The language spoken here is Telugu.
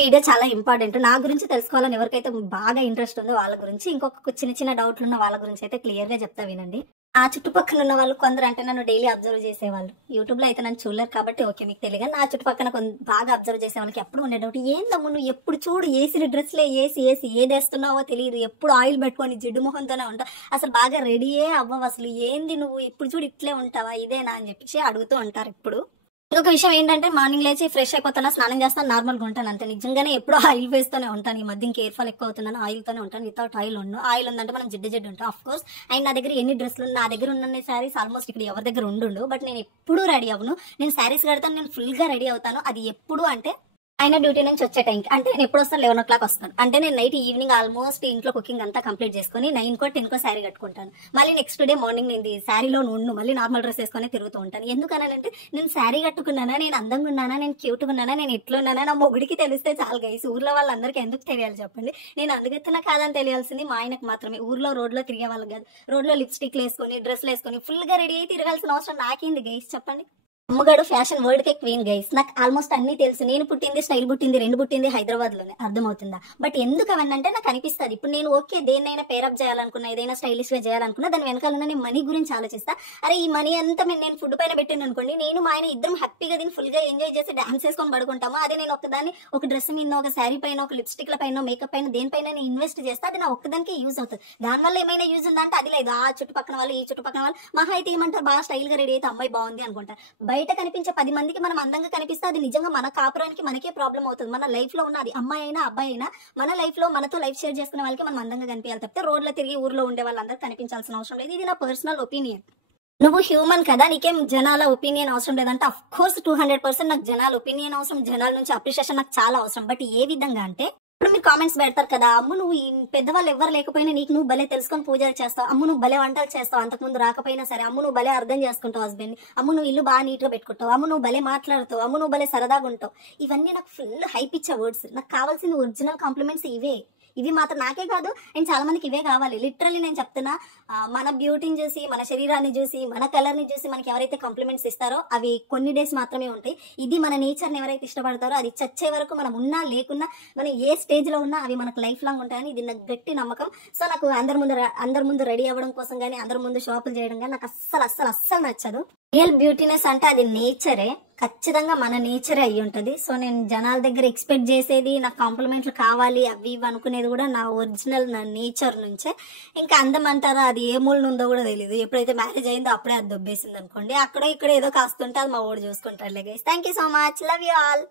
వీడియో చాలా ఇంపార్టెంట్. నా గురించి తెలుసుకోవాలని ఎవరికైతే బాగా ఇంట్రెస్ట్ ఉందో వాళ్ళ గురించి, ఇంకొక చిన్న చిన్న డౌట్లు ఉన్న వాళ్ళ గురించి అయితే క్లియర్ గా చెప్తా వినండి. ఆ చుట్టుపక్కల ఉన్న వాళ్ళు కొందరు అంటే నన్ను డైలీ అబ్జర్వ్ చేసేవాళ్ళు. యూట్యూబ్ లో అయితే నన్ను చూడలేరు కాబట్టి ఓకే మీకు తెలియదు. నా చుట్టుపక్కల బాగా అబ్జర్వ్ చేసే వాళ్ళకి ఎప్పుడు ఉండే డౌట్, ఏందమ్ము నువ్వు ఎప్పుడు చూడు ఏసీ డ్రెస్లే ఏసి ఏదేస్తున్నావో తెలియదు, ఎప్పుడు ఆయిల్ పెట్టుకొని జిడ్డు మొహంతోనే ఉంటావు, అసలు బాగా రెడీయే అవ్వవు, అసలు ఏంది నువ్వు ఎప్పుడు చూడు ఇట్లే ఉంటావా ఇదేనా అని చెప్పేసి అడుగుతూ ఉంటారు ఎప్పుడు. ఇంకొక విషయం ఏంటంటే మార్నింగ్ లేచి ఫ్రెష్ అయిపోతాను, స్నానం చేస్తాను, నార్మల్గా ఉంటాను అంతే. నిజంగానే ఎప్పుడు ఆయిల్ వేస్తూనే ఉంటాను. ఈ మధ్య కేర్ ఫాల్ ఎక్కువ అవుతున్నాను, ఆయిల్ తోనే ఉంటాను. వితౌట్ ఆయిల్ ఆయిల్ ఉందంటే మనం జిడ్డు ఉంటాం ఆఫ్ కోర్స్. అండ్ నా దగ్గర ఎన్ని డ్రెస్సులు నా దగ్గర ఉన్న శారీస్ ఆల్మోస్ట్ ఇక్కడ ఎవరి దగ్గర ఉండు, బట్ నేను ఎప్పుడు రెడీ అవ్వను. నేను శారీస్ కడతాను, నేను ఫుల్ గా రెడీ అవుతాను. అది ఎప్పుడు అంటే ఆయన డ్యూటీ నుంచి వచ్చే టైంకి. అంటే నేను ఎప్పుడు వస్తాను 11 o'clock వస్తాను. అంటే నేను నైట్ ఈవినింగ్ ఆల్మోస్ట్ ఇంట్లో కుకింగ్ అంతా కంప్లీట్ చేసుకుని 9కో 10కో శారీ కట్టుకుంటాను. మళ్ళీ నెక్స్ట్ డే మార్నింగ్ నేను శారీలో ఉండు మళ్ళీ నార్మల్ డ్రెస్ వేసుకొని తిరుగుతూ ఉంటాను. ఎందుకనంటే నేను శారీ కట్టుకున్నానా, నేను అందంగా ఉన్నానా, నేను క్యూట్గా ఉన్నానా, నేను ఎట్లున్నానా నా మొగుడికి తెలిస్తే చాలు గైస్. ఊర్లో వాళ్ళందరికీ ఎందుకు తెలియాలి చెప్పండి. నేను అందుకెత్తున్నా కాదని తెలియాల్సింది మా ఆయనకు మాత్రమే. ఊర్లో రోడ్లో తిరిగే వాళ్ళు కాదు. రోడ్లో లిప్స్టిక్లు వేసుకొని డ్రెస్లు వేసుకొని ఫుల్ గా రెడీ అయి తిరగాల్సిన అవసరం నాకేంది గైస్ చెప్పండి. అమ్మగాడు ఫ్యాషన్ వరల్డ్ కే క్వీన్ గైస్. నాకు ఆల్మోస్ట్ అన్ని తెలుసు. నేను పుట్టింది స్టైల్ పుట్టింది 2 పుట్టింది హైదరాబాద్ లోనే, అర్థమవుతుందా? బట్ ఎందుకు అవన్నీ అంటే నాకు అనిపిస్తుంది. ఇప్పుడు నేను ఓకే దేన్నైనా పేరప్ చేయాలనుకున్నా, ఏదైనా స్టైలిష్ గా చేయాలనుకున్నా, దాని వెనకాల నేను మనీ గురించి ఆలోచిస్తా. అరే ఈ మనీ అంతా నేను ఫుడ్ పైన పెట్టాను అనుకోండి, నేను మా ఆయన ఇద్దరం హ్యాపీగా దీన్ని ఫుల్ గా ఎంజాయ్ చేసి డాన్స్ వేసుకొని పడుకుంటాము. అదే నేను ఒక్కదాన్ని ఒక డ్రెస్ మీద, ఒక శారీ పైన, ఒక లిప్స్టిక్ల పైన, మేకప్ పైన, దేనిపైన నేను ఇన్వెస్ట్ చేస్తే అది నా ఒక్కదానికి యూజ్ అవుతుంది. దానివల్ల ఏమైనా యూజ్ ఉందంటే అది లేదు. ఆ చుట్టుపక్కల వాళ్ళు ఈ చుట్టుపక్కల వాళ్ళు మహా అయితే ఏమంటారు, బాగా స్టైల్ గా రెడీ అయితే అమ్మాయి బాగుంది అనుకుంటారు. బయట కనిపించే 10 మందికి మనం అందంగా కనిపిస్తే అది నిజంగా మన కాపురానికి మనకే ప్రాబ్లం అవుతుంది. మన లైఫ్ లో ఉన్న అది అమ్మాయి అయినా అబ్బాయి అయినా మన లైఫ్ లో మనతో లైఫ్ షేర్ చేసుకునే వాళ్ళకి మనం అందంగా కనిపించాలి తప్పితే రోడ్లో తిరిగి ఊర్లో ఉండే వాళ్ళందరూ కనిపించాల్సిన అవసరం లేదు. ఇది నా పర్సనల్ ఒపీనియన్. నువ్వు హ్యూమన్ కదా, నీకేం జనాల ఒపీనియన్ అవసరం లేదంటే అఫ్ కోర్స్ 200% నాకు జనాల ఒపీనియన్ అవసరం, జనాల నుంచి అప్రిషియేషన్ నాకు చాలా అవసరం. బట్ ఏ విధంగా అంటే ఇప్పుడు మీరు కామెంట్స్ పెడతారు కదా, అమ్ము నువ్వు ఈ పెద్దవాళ్ళు ఎవరు లేకపోయినా నీకు నువ్వు భలే తెలుసుకొని పూజలు చేస్తావు, అమ్ము నువ్వు భలే వంటలు చేస్తావు, అంతకుముందు రాకపోయినా సరే, అమ్ము నువ్వు భలే అర్థం చేసుకుంటావు హస్బెండ్, అమ్ము నువ్వు ఇల్లు బాగా నీట్ గా పెట్టుకుంటావు, అమ్ము నువ్వు భలే మాట్లాడుతావు, అమ్ము నువ్వు భలే సరదాగా ఉంటావు. ఇవన్నీ నాకు ఫుల్ హైప్ ఇచ్చే వర్డ్స్. నాకు కావాల్సింది ఒరిజినల్ కాంప్లిమెంట్స్ ఇవే. ఇవి మాత్రం నాకే కాదు అండ్ చాలా మందికి ఇవే కావాలి. లిటరల్లీ నేను చెప్తున్నా, మన బ్యూటీని చూసి, మన శరీరాన్ని చూసి, మన కలర్ ని చూసి మనకి ఎవరైతే కాంప్లిమెంట్స్ ఇస్తారో అవి కొన్ని డేస్ మాత్రమే ఉంటాయి. ఇది మన నేచర్ని ఎవరైతే ఇష్టపడతారో అది చచ్చే వరకు మనం ఉన్నా లేకున్నా, మనం ఏ స్టేజ్ లో ఉన్నా అవి మనకు లైఫ్ లాంగ్ ఉంటాయని ఇది నాకు గట్టి నమ్మకం. సో నాకు అందరి ముందు రెడీ అవ్వడం కోసం కానీ, అందరి ముందు షాపులు చేయడం కానీ నాకు అస్సలు నచ్చదు. రియల్ బ్యూటీనెస్ అంటే అది నేచరే, ఖచ్చితంగా మన నేచరే అయ్యి ఉంటది. సో నేను జనాల దగ్గర ఎక్స్పెక్ట్ చేసేది, నాకు కాంప్లిమెంట్లు కావాలి అవి ఇవి అనుకునేది కూడా నా ఒరిజినల్ నా నేచర్ నుంచే. ఇంకా అందం అంటారా అది ఏ మూల ఉందో కూడా తెలియదు. ఎప్పుడైతే మ్యారేజ్ అయిందో అప్పుడే అది దొబ్బేసింది అనుకోండి. అక్కడ ఇక్కడ ఏదో కాస్తుంటే అది మా వాడు చూసుకుంటారులే guys. Thank you so much, love you all.